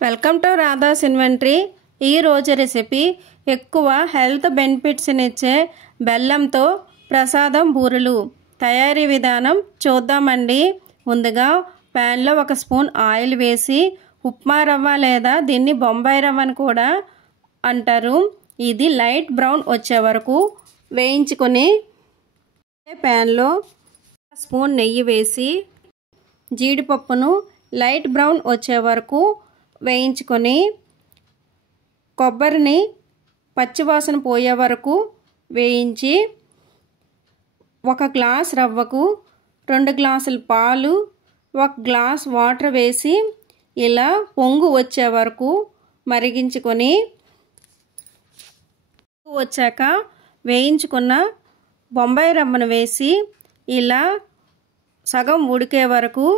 Welcome to Radha's inventory. ఈ రోజు recipe ఎక్కువ హెల్త్ బెనిఫిట్స్ ఇచ్చే బెల్లంతో ప్రసాదం బూరెలు తయారీ విధానం చూద్దామండి। ముందుగా పాన్ లో 1 స్పూన్ ఆయిల్ వేసి ఉప్మా రవ్వ లేదా దీన్ని బొంబాయి రవ్వ అని కూడా అంటారు, ఇది లైట్ బ్రౌన్ వచ్చే వరకు వేయించుకొని పాన్ లో 1 స్పూన్ నెయ్యి వేసి జీడిపప్పును లైట్ బ్రౌన్ వచ్చే వరకు వేయించుకొని కొబ్బరిని పచ్చివాసన పోయే వరకు వేయించి 1 గ్లాస్ రవ్వకు 2 గ్లాసుల పాలు 1 గ్లాస్ వాటర్ వేసి ఇలా పొంగు వచ్చే వరకు మరిగించుకొని వచ్చాక వేయించుకున్న బొంబాయి రవ్వను వేసి ఇలా సగం ఉడికే వరకు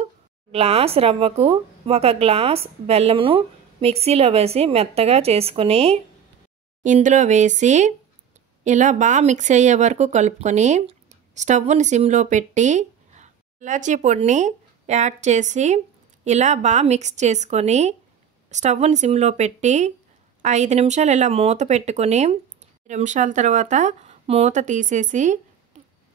గ్లాస్ రవ్వకు 1 గ్లాస్ బెల్లంను మిక్సీలో వేసి మెత్తగా చేసుకొని ఇందులో వేసి ఇలా బాగా మిక్స్ అయ్యే వరకు కలుపుకొని స్టవ్ని సిమ్లో పెట్టి ఇలాచీ పొడిని యాడ్ చేసి ఇలా బాగా మిక్స్ చేసుకొని స్టవ్ని సిమ్లో పెట్టి 5 నిమిషాలు ఇలా మూత పెట్టుకొని 5 నిమిషాల తర్వాత మూత తీసేసి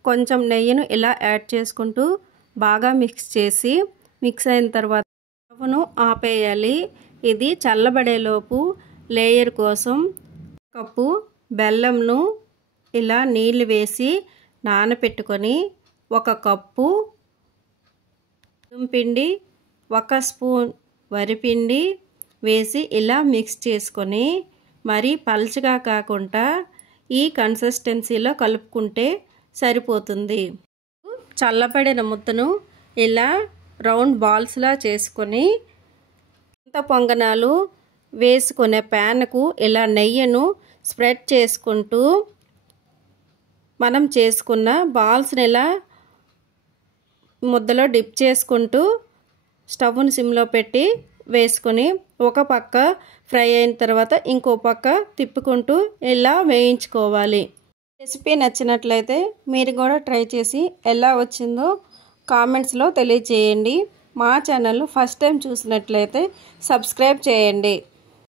కొంచెం నెయ్యిను ఇలా యాడ్ చేసుకుంటూ బాగా మిక్స్ చేసి మిక్స్ అయిన తర్వాత స్టవ్ను ఆపేయాలి। ఇది చల్లబడేలోపు లేయర్ కోసం 1 కప్పు బెల్లంను ఇలా నీళ్లు వేసి నానపెట్టుకొని 1 కప్పు పిండి 1 స్పూన్ వరిపిండి వేసి ఇలా మిక్స్ చేసుకొని మరి పల్చగా కాకుండా ఈ కన్సిస్టెన్సీలో కలుపుకుంటే సరిపోతుంది। చల్లబడిన ముద్దను ఇలా రౌండ్ బాల్స్లా చేసుకొని ఇంత పొంగనాలు వేసుకునే ప్యాన్కు ఇలా నెయ్యిను స్ప్రెడ్ చేసుకుంటూ మనం చేసుకున్న బాల్స్ని ఇలా ముద్దలో డిప్ చేసుకుంటూ స్టవ్ని సిమ్లో పెట్టి వేసుకొని ఒక పక్క ఫ్రై అయిన తర్వాత ఇంకో పక్క తిప్పుకుంటూ ఇలా వేయించుకోవాలి। రెసిపీ నచ్చినట్లయితే మీరు కూడా ట్రై చేసి ఎలా వచ్చిందో కామెంట్స్లో తెలియజేయండి। మా ఛానల్ ఫస్ట్ టైం చూసినట్లయితే సబ్స్క్రైబ్ చేయండి।